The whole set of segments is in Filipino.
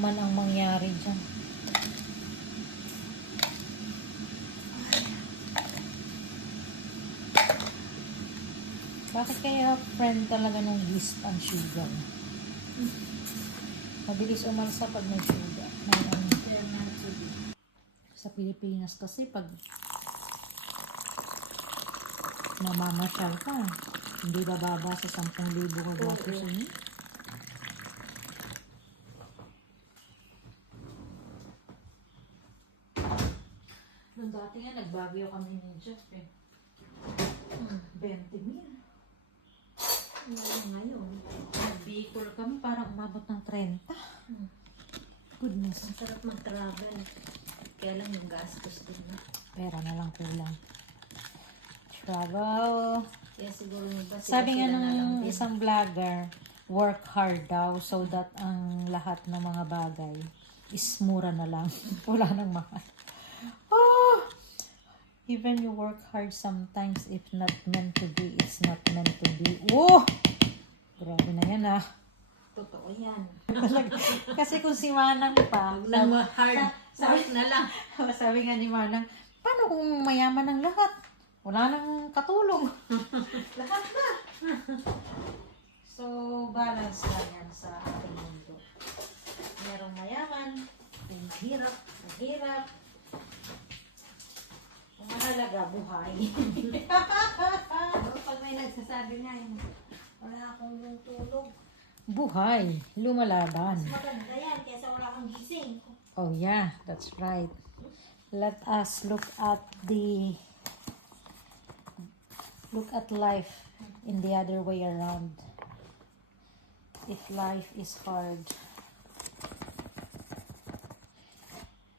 man ang mangyari dyan. Bakit kaya friend talaga ng yeast ang sugar? Mabilis umalsa pag may sugar. Sa Pilipinas kasi pag mamamasyal ka, hindi bababa sa 10,000 kagatusin. Noong dati nga, nagbagyo kami ni Jeff eh. 20,000. Ngayon, Nag-Bicol kami, parang umabot ng 30. Goodness. ang sarap mag-travel. Kaya lang yung gastos din na. Pera na lang kulang. Travel. Kaya siguro yung iba Sabi nga sila na lang ng din. isang vlogger, work hard daw so that ang lahat ng mga bagay is mura na lang. Wala nang mahal. Oh! Even you work hard sometimes, if not meant to be, it's not meant to be. Oh! Grabe na yan ah. Totoo yan. Kasi kung si Manang pa, Nang hard, sakit na lang. sabi nga ni Manang, paano kung mayaman ang lahat? Wala nang katulong. Lahat na. So, balance lang yan sa ating mundo. Merong mayaman, hirap, mahirap. Ang mahalaga, buhay. Pag may nagsasabi nga yun, wala akong tulog. Buhay, lumalaban. Maganda yan, kaysa wala kang gising. Oh yeah, that's right. Let us look at life in the other way around. If life is hard,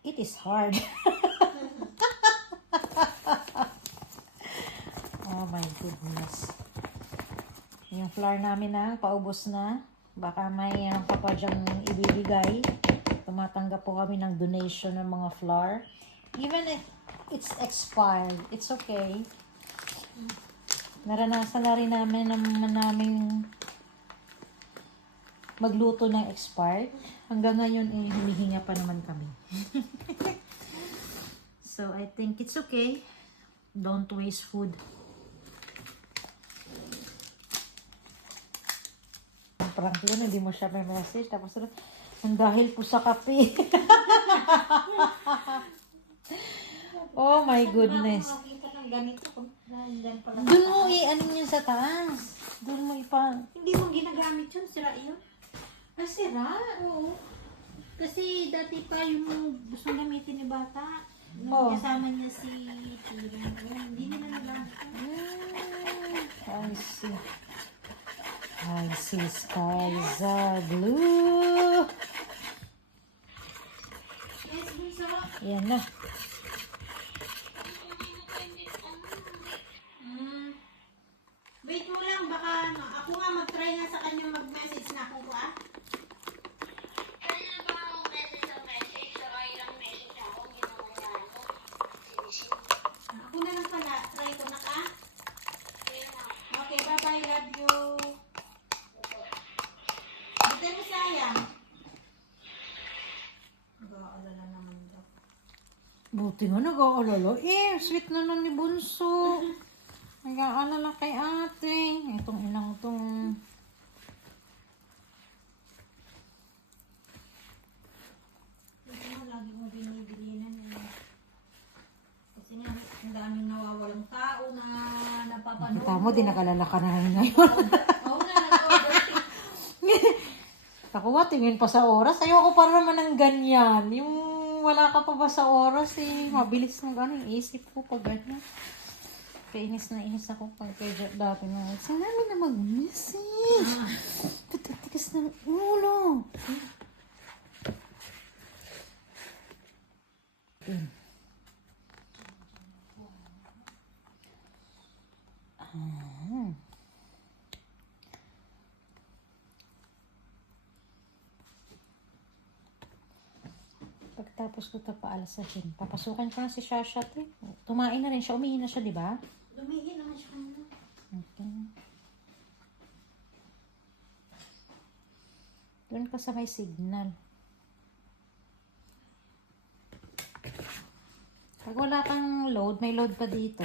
it is hard. Oh my goodness. Yung flour namin na, paubos na. Baka may ka pa dyang ibibigay. Tumatanggap po kami ng donation ng mga flour. Even if it's expired, it's okay. Naranasan na rin namin magluto ng expired. Hanggang ngayon, humihinga pa naman kami. So, I think it's okay. Don't waste food. Prank yun, hindi mo siya may message. Tapos, ang dahil po sa kape. Oh my goodness. Makakita ng ganito. Doon mo ano yun sa taas. Doon mo Hindi mo ginagamit yun, sira yun. Ah, sira? Oo. Kasi dati pa yung gusto gamitin ni bata. Oh. Kasama niya si Tira. Hindi nila nagamit. I see. I see skies are blue. Yes, bunso. Yan na. Wait mo lang, baka ako nga mag-try nga sa kanya mag-message na ako ko ah. Ako na lang pala, try ko na ka. Okay, bye-bye, love you. Bite mo sayang. Nag-aalala naman daw. Buti nga nag-aalala. Sweet na nun ni Bunso. Nag-aalala kay ate. Itong inang itong... Ito mo, lagi mo binibilinan eh. Kasi nga, ang daming nawawalang tao na napapanood. Kita mo, di nakalala ka na rin ngayon. Oo nga, nag-overthink. Nakuha, tingin pa sa oras. Ayoko pa naman ng ganyan. Yung wala ka pa ba sa oras eh. Mabilis ng gano'n. Isip ko pag ganyan. Kainis na inis ako pag kaya dati na. Sinabi na mag-message. Patatigas ng ulo. Pagtapos ko ito paalasahin, papasukan ko na si Shasha. Tumain na rin siya. Umihin na siya, di ba? Lumihin naman siya kanina. Okay. Doon ka sa may signal. Pag wala kang load, may load pa dito.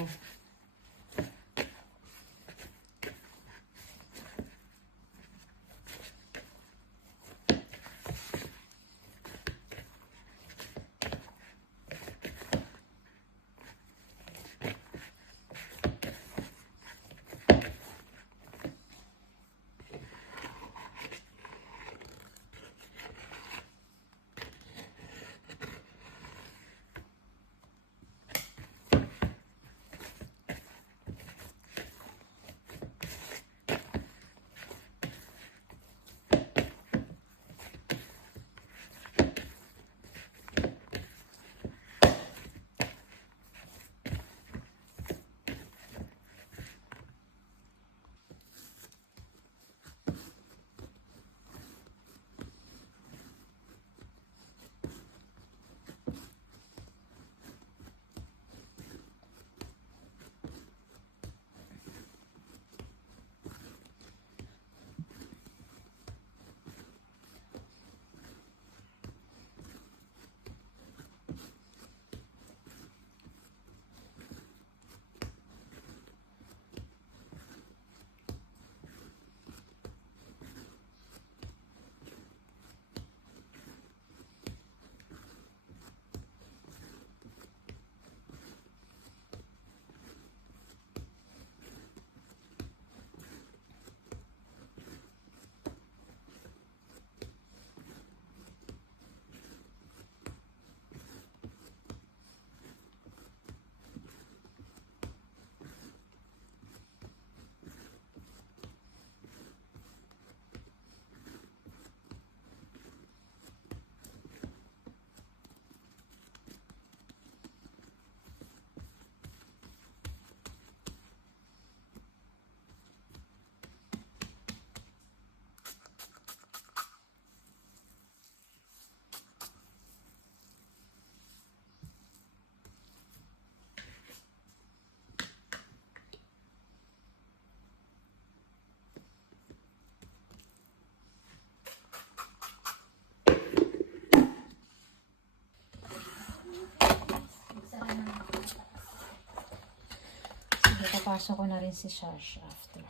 Sige, papasok ko na rin si Shash after.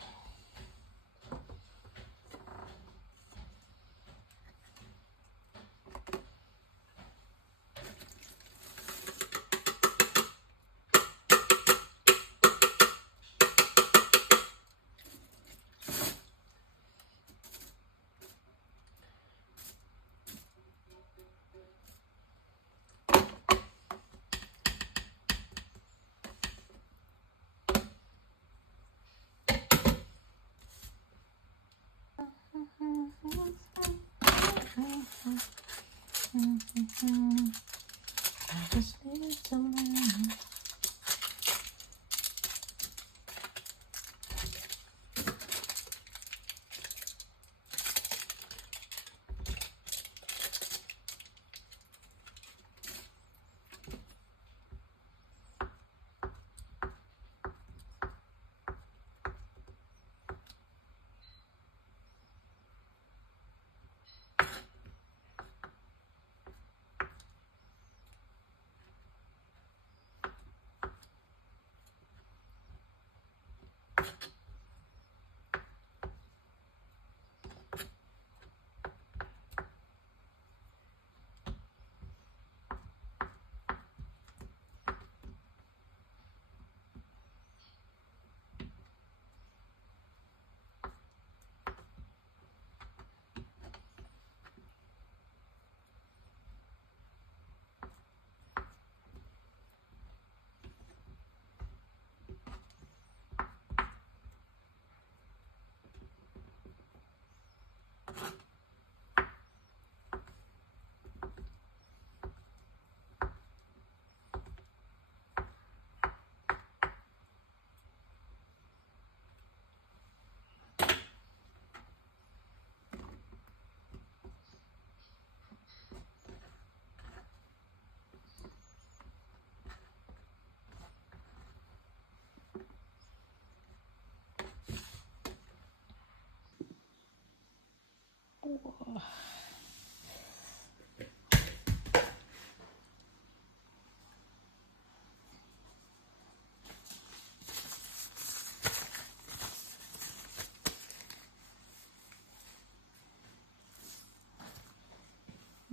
Just need someone.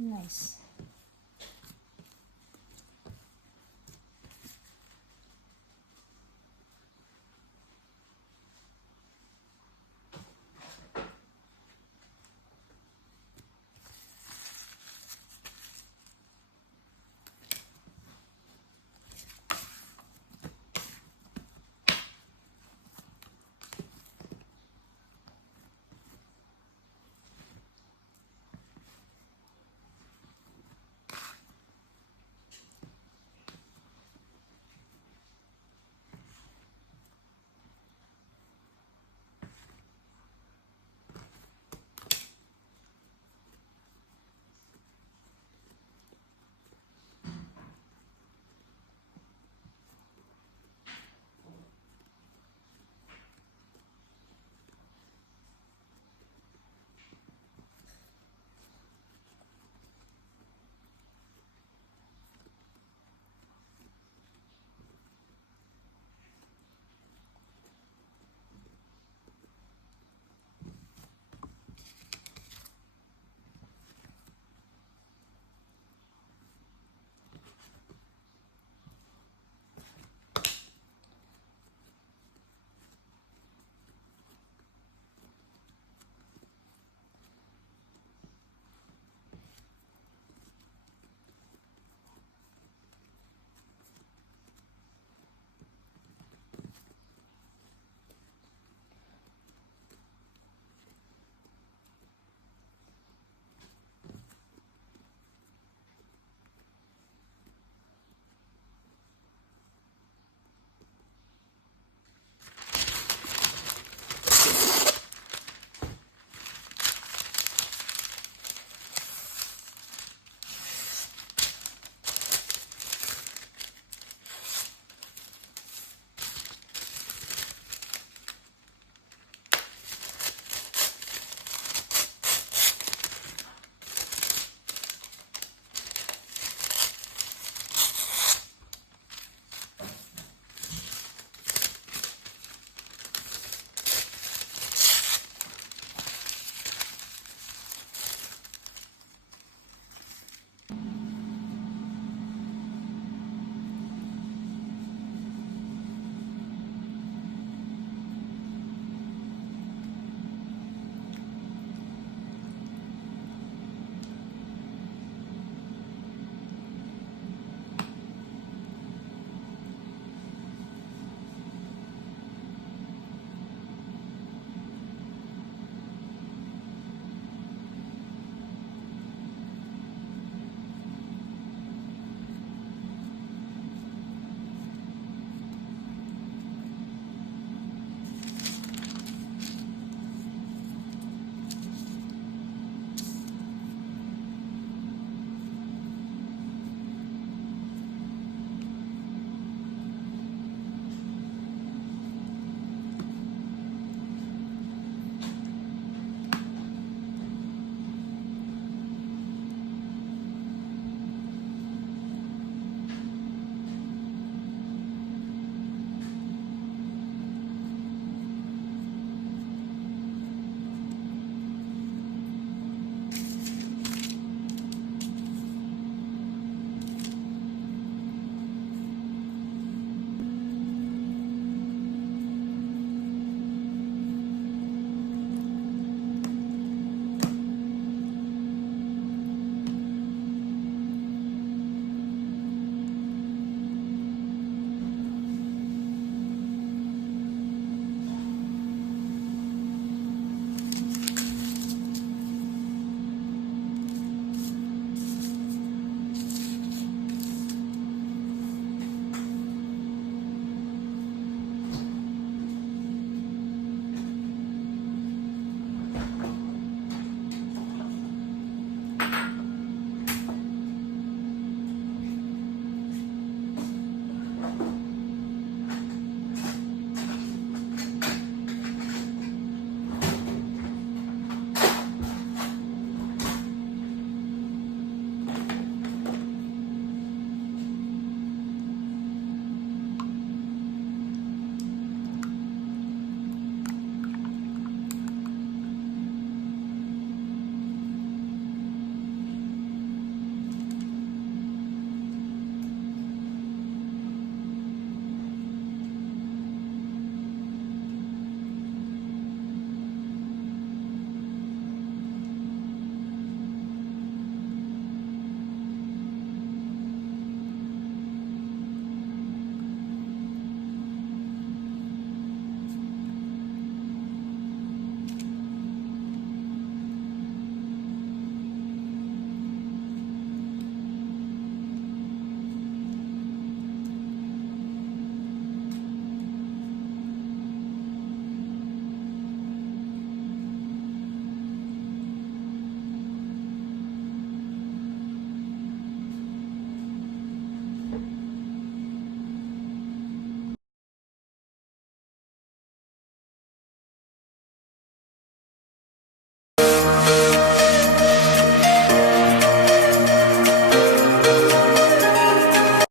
Nice.